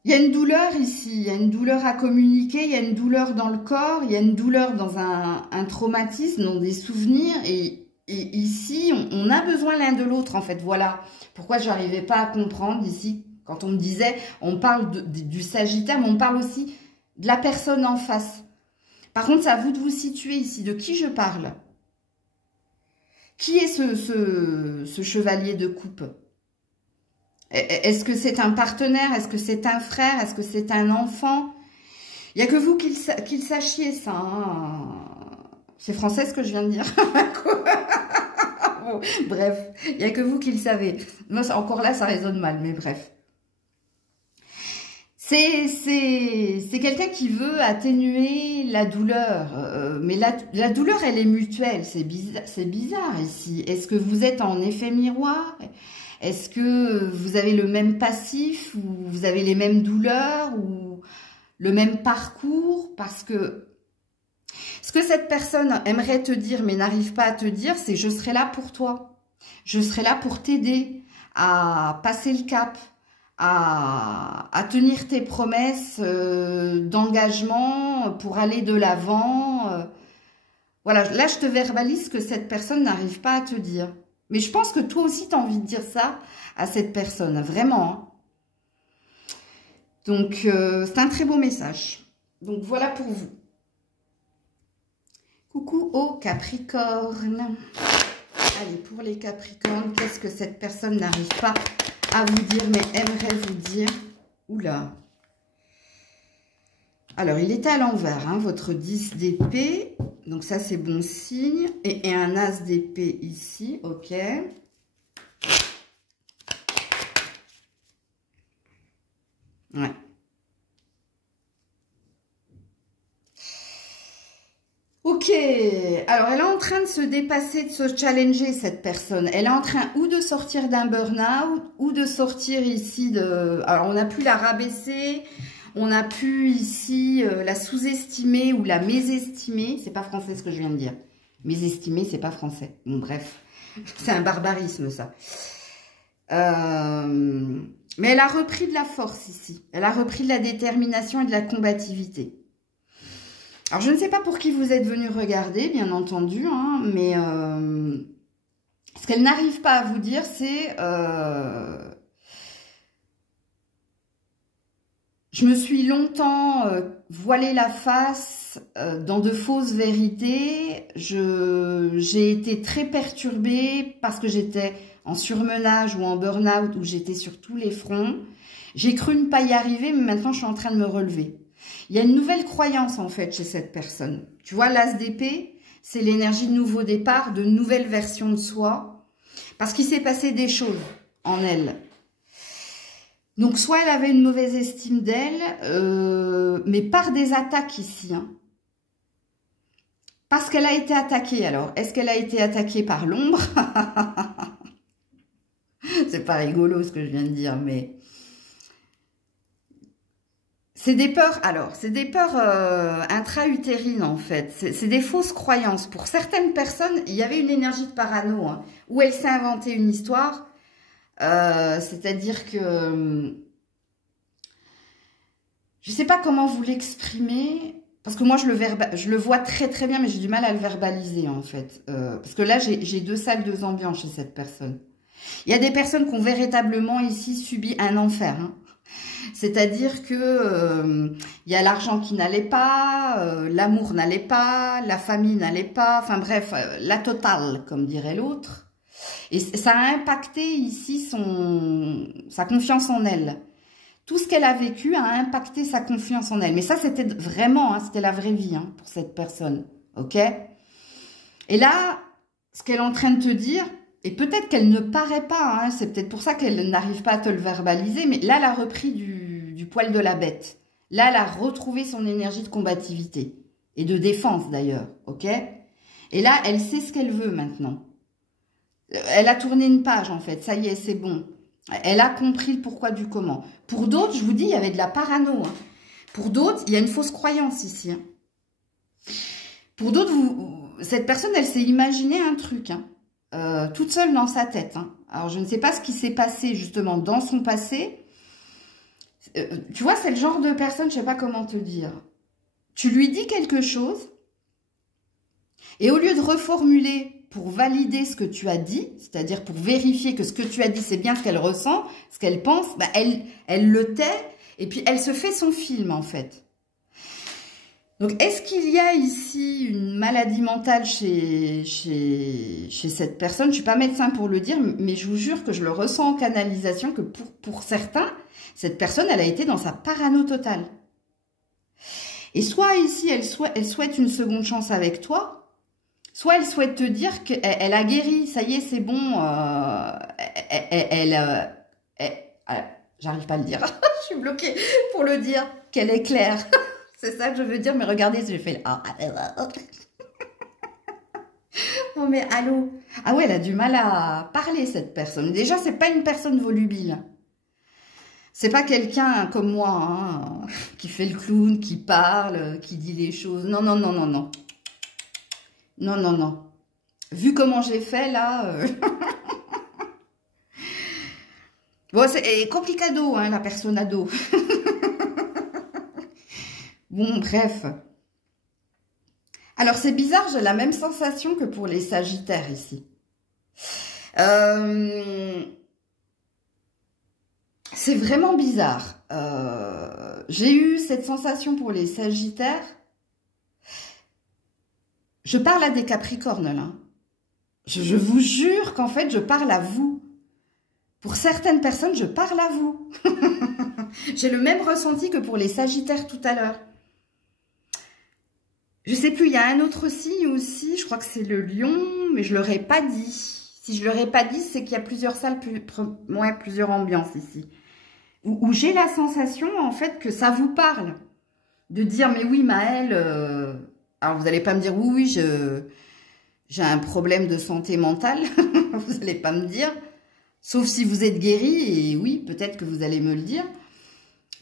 Il y a une douleur ici, il y a une douleur à communiquer, il y a une douleur dans le corps, il y a une douleur dans un traumatisme, dans des souvenirs. Et ici, on a besoin l'un de l'autre, en fait. Voilà pourquoi je n'arrivais pas à comprendre ici, quand on me disait, on parle du Sagittaire, mais on parle aussi de la personne en face. Par contre, c'est à vous de vous situer ici. De qui je parle? Qui est ce chevalier de coupe? Est-ce que c'est un partenaire? Est-ce que c'est un frère? Est-ce que c'est un enfant? Il n'y a que vous qui le sachiez, ça. Hein. C'est français ce que je viens de dire. Bon, bref, il n'y a que vous qui le savez. Moi, encore là, ça résonne mal, mais bref. C'est quelqu'un qui veut atténuer la douleur. Mais la douleur, elle est mutuelle. C'est bizarre ici. Est-ce que vous êtes en effet miroir? Est-ce que vous avez le même passif? Ou vous avez les mêmes douleurs? Ou le même parcours? Parce que ce que cette personne aimerait te dire, mais n'arrive pas à te dire, c'est « je serai là pour toi ». Je serai là pour t'aider à passer le cap, à tenir tes promesses d'engagement pour aller de l'avant. Voilà, là, je te verbalise ce que cette personne n'arrive pas à te dire. Mais je pense que toi aussi, tu as envie de dire ça à cette personne, vraiment. Hein. Donc, c'est un très beau message. Donc, voilà pour vous. Coucou aux Capricornes. Allez, pour les Capricornes, qu'est-ce que cette personne n'arrive pas à vous dire, mais aimerait vous dire? Oula. Alors, il était à l'envers, hein, votre 10 d'épée. Donc, ça, c'est bon signe. Et un as d'épée ici, ok. Ouais. Ok, alors elle est en train de se dépasser, de se challenger cette personne. Elle est en train ou de sortir d'un burn-out ou de sortir ici de... Alors on n'a pu la rabaisser, on a pu ici la sous-estimer ou la mésestimer. C'est pas français ce que je viens de dire. Mésestimer, c'est pas français. Bon bref, c'est un barbarisme ça. Mais elle a repris de la force ici. Elle a repris de la détermination et de la combativité. Alors, je ne sais pas pour qui vous êtes venu regarder, bien entendu, hein, mais ce qu'elle n'arrive pas à vous dire, c'est... je me suis longtemps voilé la face dans de fausses vérités. J'ai été très perturbée parce que j'étais en surmenage ou en burn-out, où j'étais sur tous les fronts. J'ai cru ne pas y arriver, mais maintenant, je suis en train de me relever. Il y a une nouvelle croyance, en fait, chez cette personne. Tu vois, l'as d'épée, c'est l'énergie de nouveau départ, de nouvelle version de soi. Parce qu'il s'est passé des choses en elle. Donc, soit elle avait une mauvaise estime d'elle, mais par des attaques ici. Hein. Parce qu'elle a été attaquée, alors. Est-ce qu'elle a été attaquée par l'ombre? C'est pas rigolo ce que je viens de dire, mais... C'est des peurs, alors, c'est des peurs intra-utérines en fait, c'est des fausses croyances. Pour certaines personnes, il y avait une énergie de parano, hein, où elle s'est inventée une histoire, c'est-à-dire que, je ne sais pas comment vous l'exprimer, parce que moi je le vois très très bien, mais j'ai du mal à le verbaliser en fait, parce que là j'ai deux salles, deux ambiances chez cette personne. Il y a des personnes qui ont véritablement ici subi un enfer, hein. C'est-à-dire que y a l'argent qui n'allait pas, l'amour n'allait pas, la famille n'allait pas, enfin bref, la totale, comme dirait l'autre. Et ça a impacté ici sa confiance en elle. Tout ce qu'elle a vécu a impacté sa confiance en elle. Mais ça, c'était vraiment, hein, c'était la vraie vie hein, pour cette personne. Ok? Et là, ce qu'elle est en train de te dire... Et peut-être qu'elle ne paraît pas, hein, c'est peut-être pour ça qu'elle n'arrive pas à te le verbaliser, mais là, elle a repris du poil de la bête. Là, elle a retrouvé son énergie de combativité et de défense d'ailleurs, ok? Et là, elle sait ce qu'elle veut maintenant. Elle a tourné une page en fait, ça y est, c'est bon. Elle a compris le pourquoi du comment. Pour d'autres, je vous dis, il y avait de la parano. Hein. Pour d'autres, il y a une fausse croyance ici. Hein. Pour d'autres, cette personne, elle s'est imaginé un truc, hein. Toute seule dans sa tête. Hein. Alors, je ne sais pas ce qui s'est passé justement dans son passé. Tu vois, c'est le genre de personne, je ne sais pas comment te dire. Tu lui dis quelque chose et au lieu de reformuler pour valider ce que tu as dit, c'est-à-dire pour vérifier que ce que tu as dit, c'est bien ce qu'elle ressent, ce qu'elle pense, bah, elle le tait et puis elle se fait son film en fait. Donc, est-ce qu'il y a ici une maladie mentale chez cette personne? Je ne suis pas médecin pour le dire, mais je vous jure que je le ressens en canalisation, que pour certains, cette personne, elle a été dans sa parano totale. Et soit ici, elle souhaite une seconde chance avec toi, Soit elle souhaite te dire qu'elle a guéri, ça y est, c'est bon, j'arrive pas à le dire, je suis bloquée pour le dire, qu'elle est claire. C'est ça que je veux dire, mais regardez, j'ai fait non mais allô. Ah ouais, elle a du mal à parler, cette personne. Déjà, c'est pas une personne volubile. C'est pas quelqu'un comme moi, hein, qui fait le clown, qui parle, qui dit les choses. Non, non, non, non, non. Non, non, non. Vu comment j'ai fait, là... Bon, c'est complicado, hein, la personne ado. Bon, bref. Alors, c'est bizarre, j'ai la même sensation que pour les Sagittaires, ici. C'est vraiment bizarre. J'ai eu cette sensation pour les Sagittaires. Je parle à des Capricornes, là. Je vous jure qu'en fait, je parle à vous. Pour certaines personnes, je parle à vous. J'ai le même ressenti que pour les Sagittaires tout à l'heure. Je sais plus, il y a un autre signe aussi, je crois que c'est le Lion, mais je ne l'aurais pas dit. Si je ne l'aurais pas dit, c'est qu'il y a plusieurs salles, plusieurs ambiances ici. Où j'ai la sensation, en fait, que ça vous parle. De dire, mais oui, Maëlle... Alors, vous n'allez pas me dire, oui, oui, j'ai un problème de santé mentale. Vous n'allez pas me dire. Sauf si vous êtes guéri, et oui, peut-être que vous allez me le dire.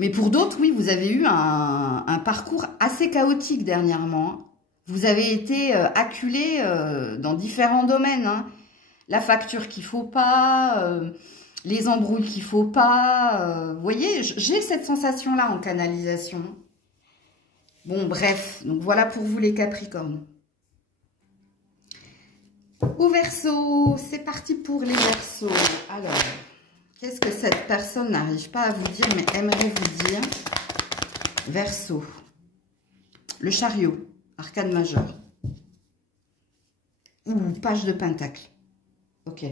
Mais pour d'autres, oui, vous avez eu un parcours assez chaotique dernièrement. Vous avez été acculé dans différents domaines. Hein. La facture qu'il ne faut pas, les embrouilles qu'il ne faut pas. Vous voyez, j'ai cette sensation-là en canalisation. Bon, bref, donc voilà pour vous les Capricornes. Au Verseau, c'est parti pour les Verseaux. Alors, qu'est-ce que cette personne n'arrive pas à vous dire, mais aimerait vous dire? Verseau. Le chariot, arcane majeur. Ou page de pentacle. Ok.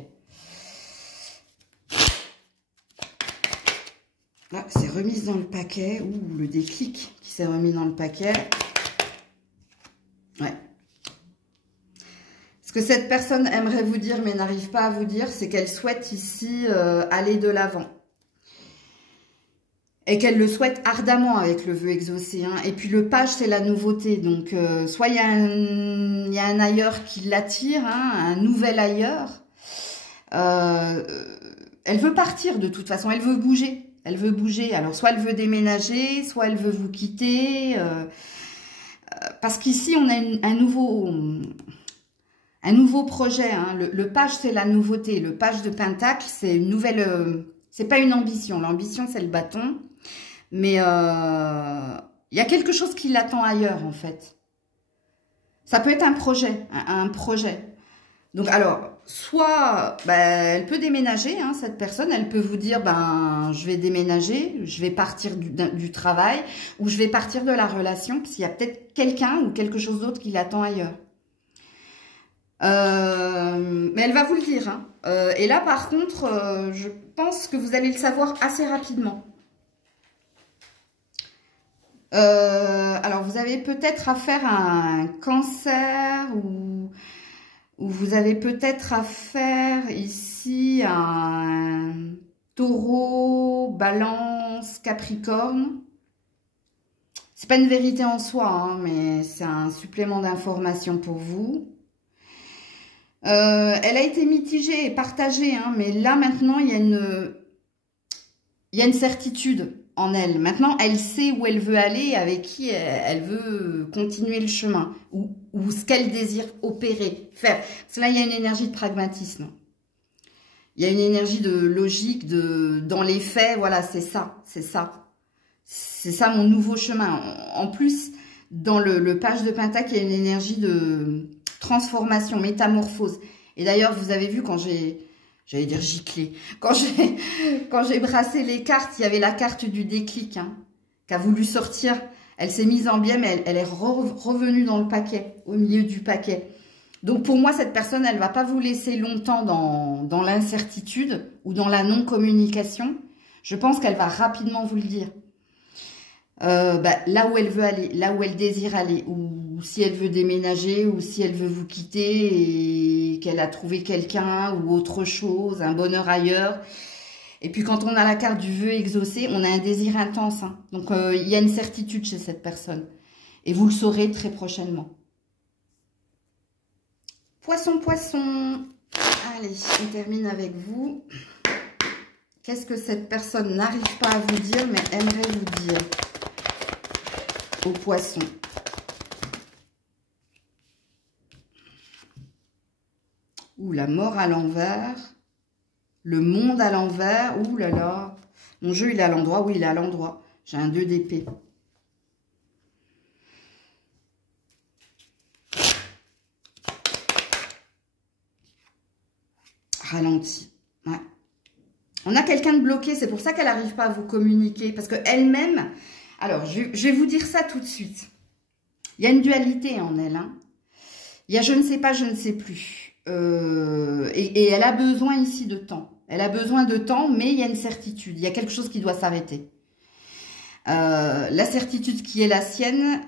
Là, c'est remise dans le paquet. Ouh, le déclic qui s'est remis dans le paquet. Ouais. Ce que cette personne aimerait vous dire, mais n'arrive pas à vous dire, c'est qu'elle souhaite ici aller de l'avant. Et qu'elle le souhaite ardemment avec le vœu exaucé. Hein. Et puis le page, c'est la nouveauté. Donc, soit il y a un ailleurs qui l'attire, hein, un nouvel ailleurs. Elle veut partir de toute façon, elle veut bouger. Elle veut bouger. Alors, soit elle veut déménager, soit elle veut vous quitter. Parce qu'ici, on a un nouveau projet. Hein. Le page, c'est la nouveauté. Le page de pentacle, c'est une nouvelle... c'est pas une ambition. L'ambition, c'est le bâton. Mais il y a quelque chose qui l'attend ailleurs, en fait. Ça peut être un projet. Un projet. Donc, alors, soit elle peut déménager, hein, cette personne. Elle peut vous dire, je vais déménager, je vais partir du travail ou je vais partir de la relation parce qu'il y a peut-être quelqu'un ou quelque chose d'autre qui l'attend ailleurs. Mais elle va vous le dire. Hein. Et là, par contre, je pense que vous allez le savoir assez rapidement. Alors, vous avez peut-être affaire à un cancer ou vous avez peut-être affaire ici à un taureau, balance, capricorne. C'est pas une vérité en soi, hein, mais c'est un supplément d'information pour vous. Elle a été mitigée et partagée, hein, mais là maintenant il y a une certitude en elle. Maintenant elle sait où elle veut aller et avec qui elle veut continuer le chemin ou ce qu'elle désire opérer, faire. Parce que là il y a une énergie de pragmatisme. Il y a une énergie de logique, dans les faits, voilà, c'est ça, c'est ça. C'est ça mon nouveau chemin. En plus, dans le page de pentacle, il y a une énergie de transformation, métamorphose. Et d'ailleurs, vous avez vu quand j'allais dire giclé, quand j'ai brassé les cartes, il y avait la carte du déclic, hein, qui a voulu sortir. Elle s'est mise en biais, mais elle est revenue dans le paquet, au milieu du paquet. Donc pour moi, cette personne, elle ne va pas vous laisser longtemps dans l'incertitude ou dans la non-communication. Je pense qu'elle va rapidement vous le dire. Là où elle veut aller, là où elle désire aller, ou ou si elle veut déménager, ou si elle veut vous quitter et qu'elle a trouvé quelqu'un ou autre chose, un bonheur ailleurs. Et puis quand on a la carte du vœu exaucé, on a un désir intense. Hein. Donc il y a une certitude chez cette personne. Et vous le saurez très prochainement. Poisson, poisson. Allez, on termine avec vous. Qu'est-ce que cette personne n'arrive pas à vous dire, mais aimerait vous dire au poisson? Ouh, la mort à l'envers. Le monde à l'envers. Ouh là là. Mon jeu, il est à l'endroit. Oui, il est à l'endroit. J'ai un 2 d'épée. Ralenti. Ouais. On a quelqu'un de bloqué. C'est pour ça qu'elle n'arrive pas à vous communiquer. Parce qu'elle-même... Alors, je vais vous dire ça tout de suite. Il y a une dualité en elle. Hein. Il y a je ne sais pas, je ne sais plus. Et elle a besoin ici de temps. Elle a besoin de temps, mais il y a une certitude. Il y a quelque chose qui doit s'arrêter. La certitude qui est la sienne,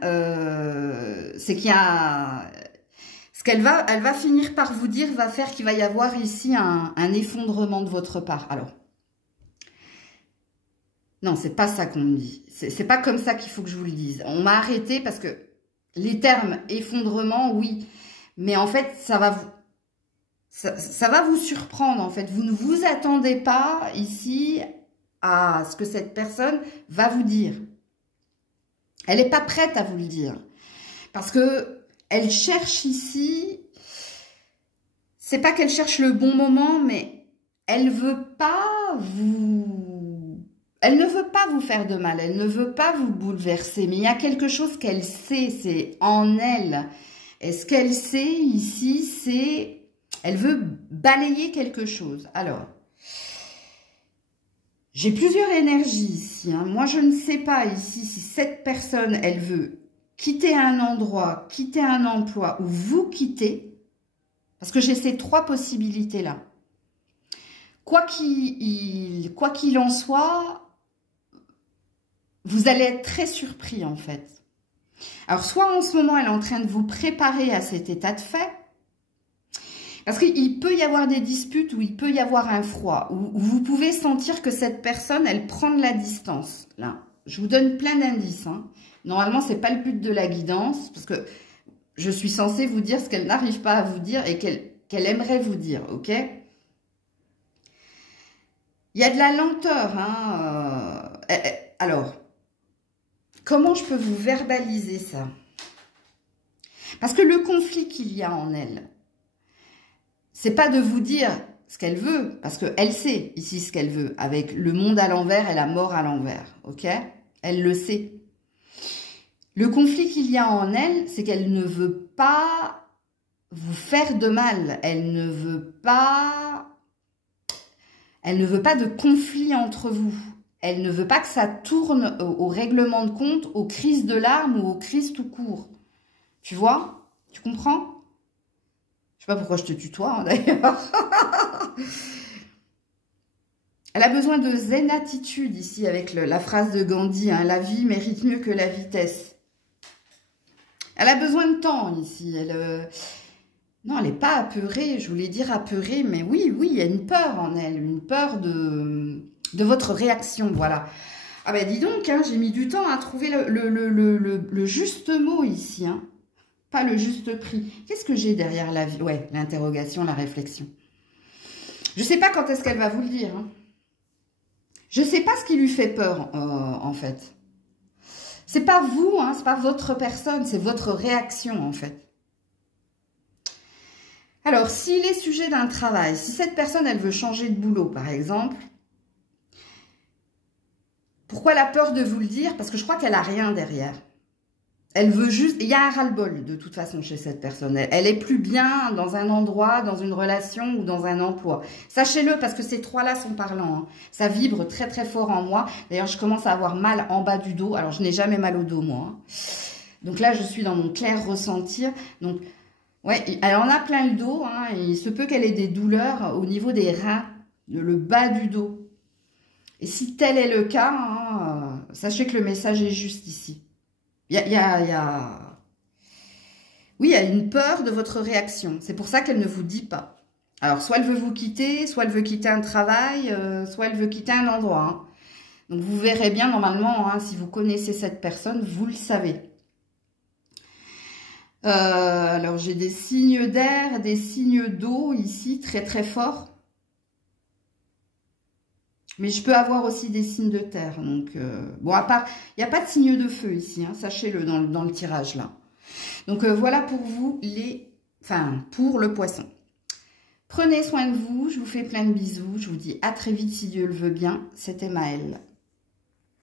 c'est qu'il y a... Ce qu'elle va, elle va finir par vous dire, va faire qu'il va y avoir ici un effondrement de votre part. Alors, non, c'est pas ça qu'on me dit. C'est pas comme ça qu'il faut que je vous le dise. On m'a arrêté parce que les termes effondrement, oui. Mais en fait, ça va vous surprendre, en fait. Vous ne vous attendez pas ici à ce que cette personne va vous dire. Elle n'est pas prête à vous le dire. Parce que elle cherche ici, c'est pas qu'elle cherche le bon moment, mais elle veut pas elle ne veut pas vous faire de mal, elle ne veut pas vous bouleverser, mais il y a quelque chose qu'elle sait, c'est en elle. Et ce qu'elle sait ici, c'est... Elle veut balayer quelque chose. Alors, j'ai plusieurs énergies ici. Hein. Moi, je ne sais pas ici si cette personne, elle veut quitter un endroit, quitter un emploi ou vous quitter. Parce que j'ai ces 3 possibilités-là. Quoi qu'il en soit, vous allez être très surpris en fait. Alors, soit en ce moment, elle est en train de vous préparer à cet état de fait. Parce qu'il peut y avoir des disputes où il peut y avoir un froid, où vous pouvez sentir que cette personne, elle prend de la distance. Là, je vous donne plein d'indices. Hein. Normalement, ce n'est pas le but de la guidance, parce que je suis censée vous dire ce qu'elle n'arrive pas à vous dire et qu'elle aimerait vous dire, ok? Il y a de la lenteur. Hein, alors, comment je peux vous verbaliser ça? Parce que le conflit qu'il y a en elle, c'est pas de vous dire ce qu'elle veut, parce qu'elle sait ici ce qu'elle veut, avec le monde à l'envers et la mort à l'envers, ok? Elle le sait. Le conflit qu'il y a en elle, c'est qu'elle ne veut pas vous faire de mal. Elle ne veut pas de conflit entre vous. Elle ne veut pas que ça tourne au règlement de compte, aux crises de larmes ou aux crises tout court. Tu vois? Tu comprends? Je sais pas pourquoi je te tutoie, hein, d'ailleurs. Elle a besoin de zen attitude ici avec la phrase de Gandhi, hein, la vie mérite mieux que la vitesse. Elle a besoin de temps ici. Non, elle n'est pas apeurée, je voulais dire apeurée, mais oui, il y a une peur en elle, une peur de votre réaction, voilà. Ah ben dis donc, hein, j'ai mis du temps à trouver le juste mot ici, hein. Pas le juste prix. Qu'est-ce que j'ai derrière la vie? Ouais, l'interrogation, la réflexion. Je ne sais pas quand est-ce qu'elle va vous le dire. Hein. Je ne sais pas ce qui lui fait peur, en fait. C'est pas vous, hein, c'est pas votre personne, c'est votre réaction, en fait. Alors, s'il est sujet d'un travail, si cette personne, elle veut changer de boulot, par exemple, pourquoi elle a peur de vous le dire? Parce que je crois qu'elle n'a rien derrière. Elle veut juste... Il y a un ras-le-bol, de toute façon, chez cette personne. Elle est plus bien dans un endroit, dans une relation ou dans un emploi. Sachez-le, parce que ces 3-là sont parlants. Hein. Ça vibre très, très fort en moi. D'ailleurs, je commence à avoir mal en bas du dos. Alors, je n'ai jamais mal au dos, moi. Hein. Donc là, je suis dans mon clair ressentir. Donc, ouais, elle en a plein le dos. Hein, et il se peut qu'elle ait des douleurs au niveau des reins, le bas du dos. Et si tel est le cas, hein, sachez que le message est juste ici. Il y a Oui, elle a une peur de votre réaction. C'est pour ça qu'elle ne vous dit pas. Alors, soit elle veut vous quitter, soit elle veut quitter un travail, soit elle veut quitter un endroit. Hein. Donc, vous verrez bien, normalement, hein, si vous connaissez cette personne, vous le savez. Alors, j'ai des signes d'air, des signes d'eau ici, très très forts. Mais je peux avoir aussi des signes de terre. Donc, bon, à part, il n'y a pas de signe de feu ici, hein, sachez-le dans le tirage là. Donc, voilà pour vous, pour le poisson. Prenez soin de vous, je vous fais plein de bisous. Je vous dis à très vite si Dieu le veut bien. C'était Maëlle.